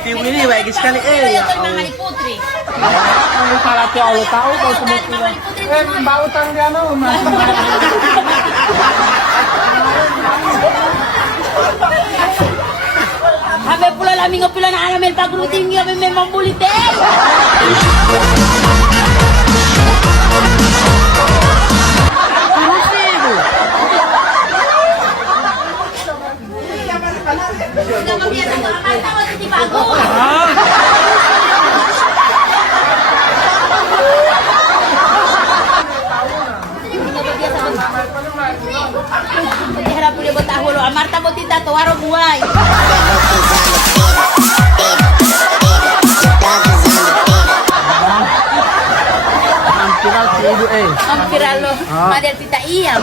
Tiwi ini baik sekali ya. Mga putri. Ang parati ako tao daw sumutila. Bautan dia no. Habe pula laming pula na amin paglutin niyo may mambulitin. Harap ulit mo tahulo. Amarta mo tita to, araw buhay. Ang piral si Ibu eh. Ang piralo. Madal tita iyam.